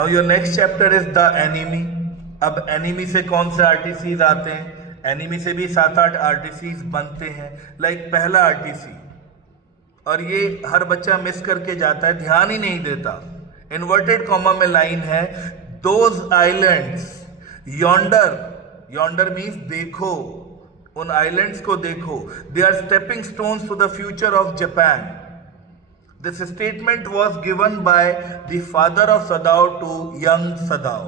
Now your next chapter is the enemy. अब enemy से कौन से आरटीसीज आते हैं? एनिमी से भी 7-8 आरटीसीज बनते हैं। लाइक पहला आरटीसी, और ये हर बच्चा मिस करके जाता है, ध्यान ही नहीं देता। इन्वर्टेड कॉमा में लाइन है, those islands yonder, yonder means देखो, उन आइलैंड्स को देखो, they are stepping stones to the future of Japan. This statement was given by the father of Sadao to young Sadao.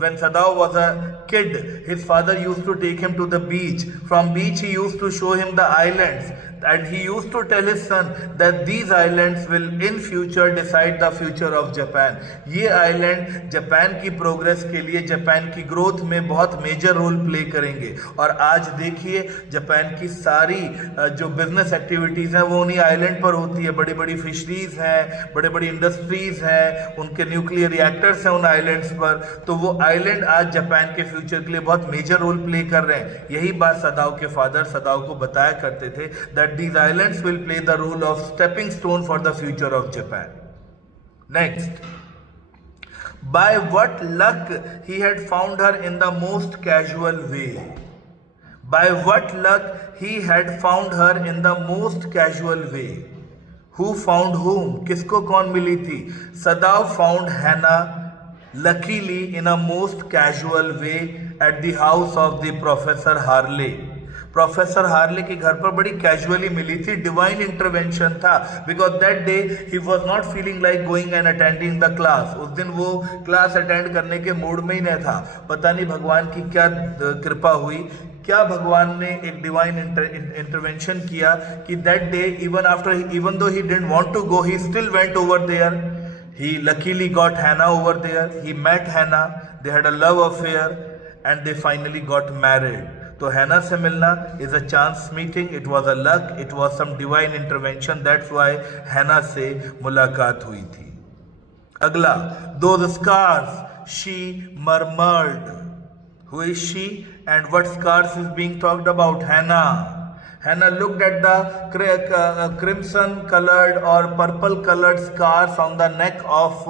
When Sadao was a kid, his father used to take him to the beach. From beach he used to show him the islands, and he used to tell his son that these islands will in future decide the future of Japan. ये island Japan की progress के लिए, Japan की growth में बहुत major role play करेंगे। और आज देखिए जापान की सारी जो बिजनेस एक्टिविटीज हैं वो उन्हीं आइलैंड पर होती है। बड़ी बड़ी फिशरीज हैं, बड़े बड़ी इंडस्ट्रीज हैं, उनके न्यूक्लियर रिएक्टर्स हैं उन आइलैंड्स पर। तो वो आइलैंड आज जापान के फ्यूचर के लिए बहुत मेजर रोल प्ले कर रहे हैं। यही बात सदाओ के फादर सदाओ को बताया करते थे, that these islands will play the role of stepping stone for the future of Japan. Next, by what luck he had found her in the most casual way. By what luck he had found her in the most casual way. Who found whom? किसको कौन मिली थी? Sadao found Hannah luckily in a most casual way at the house of the Professor Harley. Professor Harley के घर पर बड़ी casually मिली थी। Divine intervention था, because that day he was not feeling like going and attending the class. उस दिन वो class attend करने के मूड में ही नहीं था। पता नहीं भगवान की क्या कृपा हुई, क्या भगवान ने एक डिवाइन इंटरवेंशन किया कि that day even though he didn't want to go, he still went over there. He luckily got Hannah over there. He met Hannah. They had a love affair and they finally got married. तो हैना से मिलना is a chance meeting. It was a luck. It was some divine intervention. That's why हैना से मुलाकात हुई थी। अगला, those scars she murmured. Who is she and what scars is being talked about? Hannah. Hannah looked at the crimson colored or purple colored scars on the neck of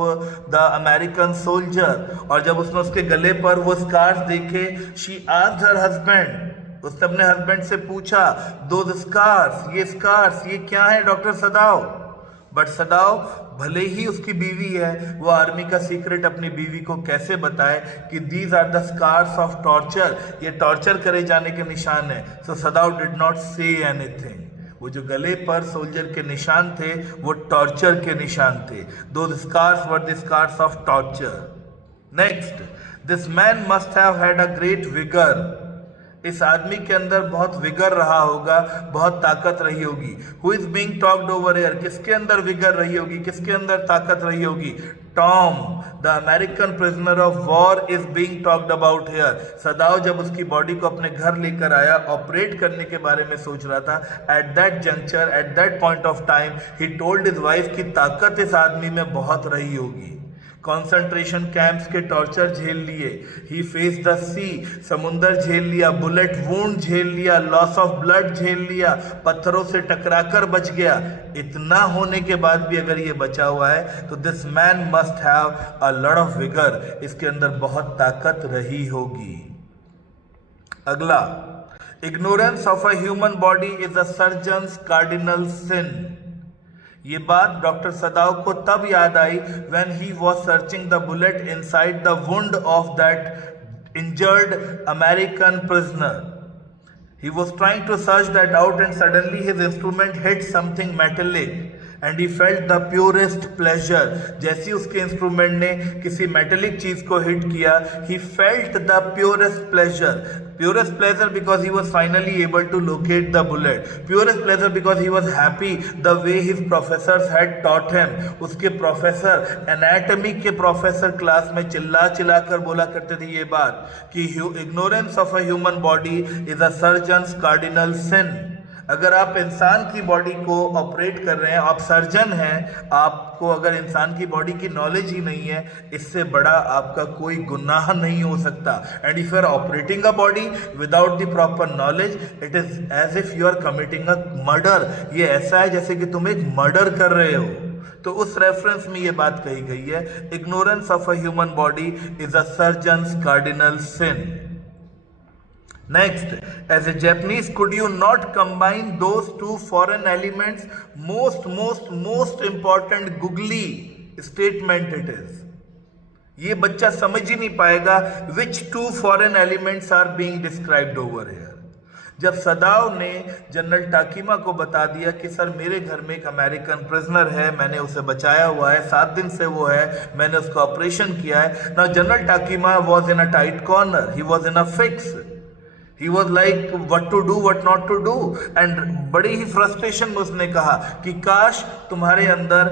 the American soldier. और जब उसने उसके गले पर वो scars देखे, she asked her husband, उसने अपने हस्बैंड से पूछा, those scars, ये scars, ये क्या है डॉक्टर सदाओ? बट सदाओ भले ही उसकी बीवी है, वो आर्मी का सीक्रेट अपनी बीवी को कैसे बताए कि these are the scars of torture, ये टॉर्चर करे जाने के निशान है। So Sadao did not say anything. वो जो गले पर सोल्जर के निशान थे वो टॉर्चर के निशान थे। Those scars were the scars of torture. Next, this man must have had a great vigour. इस आदमी के अंदर बहुत विगर रहा होगा, बहुत ताकत रही होगी। Who is being talked over here, किसके अंदर विगर रही होगी, किसके अंदर ताकत रही होगी? Tom, the American prisoner of war is being talked about here. Sadao जब उसकी बॉडी को अपने घर लेकर आया, ऑपरेट करने के बारे में सोच रहा था, at that juncture, at that point of time he told his wife की ताकत इस आदमी में बहुत रही होगी। कॉन्सेंट्रेशन कैंप्स के टॉर्चर झेल लिए, ही फेस द सी, समुंदर झेल लिया, बुलेट वुंड झेल लिया, लॉस ऑफ ब्लड झेल लिया, पत्थरों से टकराकर बच गया। इतना होने के बाद भी अगर ये बचा हुआ है तो this man must have a lot of vigour, इसके अंदर बहुत ताकत रही होगी। अगला, ignorance of a human body is a surgeon's cardinal sin. ये बात डॉक्टर सदाओ को तब याद आई when he was searching the bullet inside the wound of that injured American prisoner. He was trying to search that out and suddenly his instrument hit something metallic and he felt the purest pleasure. जैसे उसके instrument ने किसी metallic चीज को hit किया, he felt the purest pleasure. Purest pleasure because he was finally able to locate the bullet. Purest pleasure because he was happy the way his professors had taught him. उसके professor, anatomy के professor class में चिल्ला चिल्ला कर बोला करते थे ये बात कि ignorance of a human body is a surgeon's cardinal sin. अगर आप इंसान की बॉडी को ऑपरेट कर रहे हैं, आप सर्जन हैं, आपको अगर इंसान की बॉडी की नॉलेज ही नहीं है, इससे बड़ा आपका कोई गुनाह नहीं हो सकता। And if you are operating a body without the proper knowledge, it is as if you are committing a murder. ये ऐसा है जैसे कि तुम एक मर्डर कर रहे हो। तो उस रेफरेंस में ये बात कही गई है, ignorance of a human body is a surgeon's cardinal sin. Next, as a Japanese, could you not combine those two foreign elements? Most important googly statement it is. ये बच्चा समझ ही नहीं पाएगा which two foreign elements are being described over here. जब सदाव ने general टाकीमा को बता दिया कि सर मेरे घर में एक अमेरिकन प्रिजनर है, मैंने उसे बचाया हुआ है, 7 दिन से वो है, मैंने उसका ऑपरेशन किया है. Now general Takima was in a tight corner, he was in a fix. He was like what to do, what not to do, and बड़ी ही फ्रस्ट्रेशन में उसने कहा कि काश तुम्हारे अंदर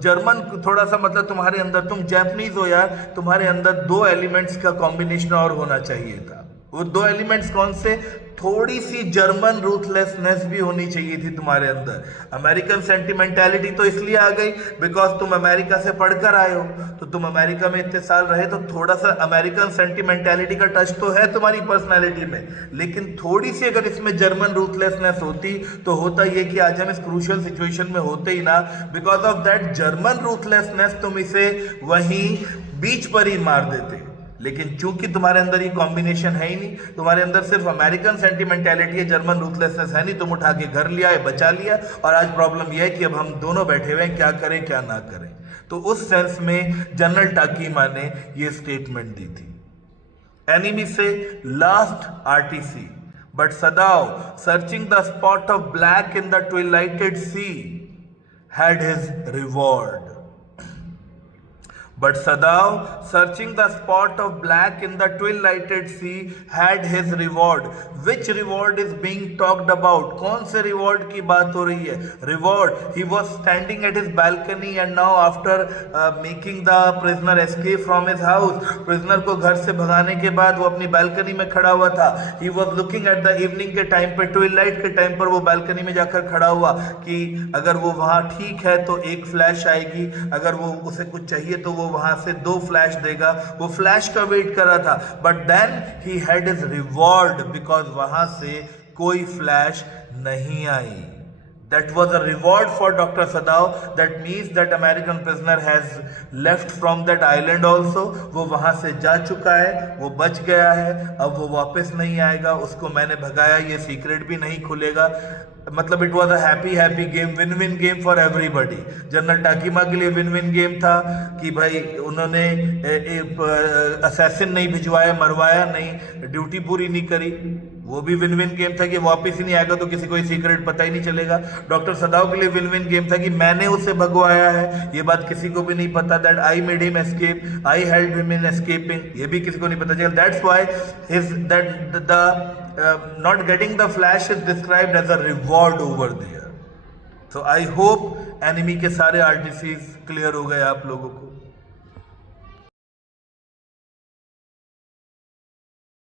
जर्मन थोड़ा सा, मतलब तुम्हारे अंदर, तुम जैपनीज हो यार, तुम्हारे अंदर 2 एलिमेंट्स का कॉम्बिनेशन और होना चाहिए था. वो 2 एलिमेंट्स कौन से? थोड़ी सी जर्मन रूथलेसनेस भी होनी चाहिए थी तुम्हारे अंदर. अमेरिकन सेंटिमेंटैलिटी तो इसलिए आ गई बिकॉज तुम अमेरिका से पढ़कर आए हो, तो तुम अमेरिका में इतने साल रहे, तो थोड़ा सा अमेरिकन सेंटिमेंटैलिटी का टच तो है तुम्हारी पर्सनैलिटी में. लेकिन थोड़ी सी अगर इसमें जर्मन रूथलेसनेस होती तो होता ये कि आज हम इस क्रूशियल सिचुएशन में होते ही ना. Because of that German ruthlessness तुम इसे वहीं बीच पर ही मार देते. लेकिन चूंकि तुम्हारे अंदर ये कॉम्बिनेशन है ही नहीं, तुम्हारे अंदर सिर्फ अमेरिकन सेंटिमेंटैलिटी है, जर्मन रूथलेसनेस है नहीं, तुम उठा के घर लिया है, बचा लिया, और आज प्रॉब्लम यह है कि अब हम दोनों बैठे हुए हैं, क्या करें क्या ना करें. तो उस सेंस में जनरल टाकीमा ने ये स्टेटमेंट दी थी. एनिमी से लास्ट आरटीसी, but Sadao searching the spot of black in the twilighted sea had his reward. But Sadav, searching the spot of black in the twill-lighted sea, had his reward. Which reward is being talked about? कौन से reward की बात हो रही है? Reward. He was standing at his balcony and now after making the prisoner escape from his house, prisoner को घर से भगाने के बाद वो अपनी balcony में खड़ा हुआ था. He was looking at the evening के टाइम पर, twilight के टाइम पर वो balcony में जाकर खड़ा हुआ कि अगर वो वहाँ ठीक है तो एक फ्लैश आएगी, अगर वो उसे कुछ चाहिए तो वो वहां से 2 फ्लैश देगा. वो फ्लैश का वेट कर रहा था. But then he had his reward because वहां से कोई फ्लैश नहीं आई. That was a reward for Dr. Sadav. That means that American prisoner has left from that island also. वो वहाँ से जा चुका है, वो बच गया है, अब वो वापस नहीं आएगा. उसको मैंने भगाया, ये सीक्रेट भी नहीं खुलेगा. मतलब it was a happy game, win win game for everybody. General टाकीमा के लिए विन विन गेम था कि भाई उन्होंने असैसिन नहीं भिजवाया, मरवाया नहीं, ड्यूटी पूरी नहीं करी. वो भी विन विन गेम था कि वापस ही नहीं आएगा तो किसी को सीक्रेट पता ही नहीं चलेगा. डॉक्टर सदाव के लिए विन विन गेम था कि मैंने उसे भगवाया है, ये बात किसी को भी नहीं पता. That I made him escape, I help him in escaping, ये भी किसी को नहीं पता चला. That's why his that the not getting the flash is described as a reward over there. So I hope enemy के सारे आरटीसीज क्लियर हो गए आप लोगों को.